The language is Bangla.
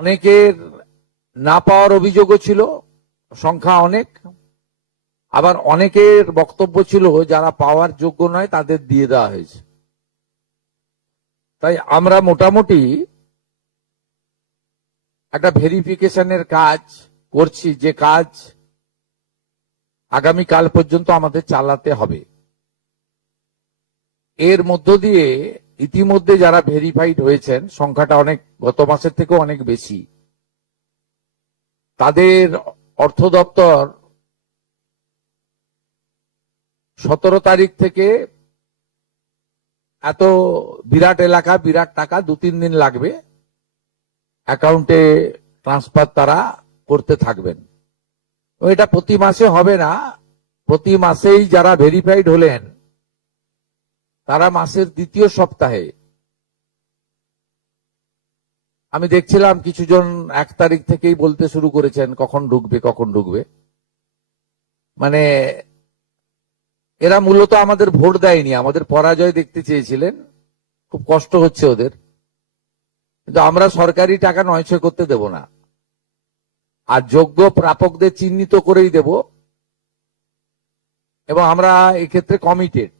অনেকের না পাওয়ার অভিযোগও ছিল, সংখ্যা অনেক। আবার অনেকের বক্তব্য ছিল যারা পাওয়ার যোগ্য নয় তাদের দিয়ে দেওয়া হয়েছে। তাই আমরা মোটামুটি একটা ভেরিফিকেশনের কাজ করছি, যে কাজ আগামীকাল পর্যন্ত আমাদের চালাতে হবে। এর মধ্য দিয়ে ইতিমধ্যে যারা ভেরিফাইড হয়েছেন, সংখ্যাটা অনেক, গত মাসের থেকেও অনেক বেশি, তাদের অর্থ দপ্তর 17 তারিখ থেকে এত বিরাট এলাকা, বিরাট টাকা 2-3 দিন লাগবে, অ্যাকাউন্টে ট্রান্সফার তারা করতে থাকবেন। এটা প্রতি মাসে হবে না, প্রতি মাসেই যারা ভেরিফাইড হলেন তারা মাসের দ্বিতীয় সপ্তাহে, আমি দেখছিলাম কিছুজন 1 তারিখ থেকেই বলতে শুরু করেছেন কখন ঢুকবে কখন ঢুকবে। মানে এরা মূলত আমাদের ভোট দেয়নি, আমাদের পরাজয় দেখতে চেয়েছিলেন, খুব কষ্ট হচ্ছে ওদের। কিন্তু আমরা সরকারি টাকা নয়ছয় করতে দেব না, আর যোগ্য প্রাপকদের চিহ্নিত করেই দেব, এবং আমরা এক্ষেত্রে কমিটেড।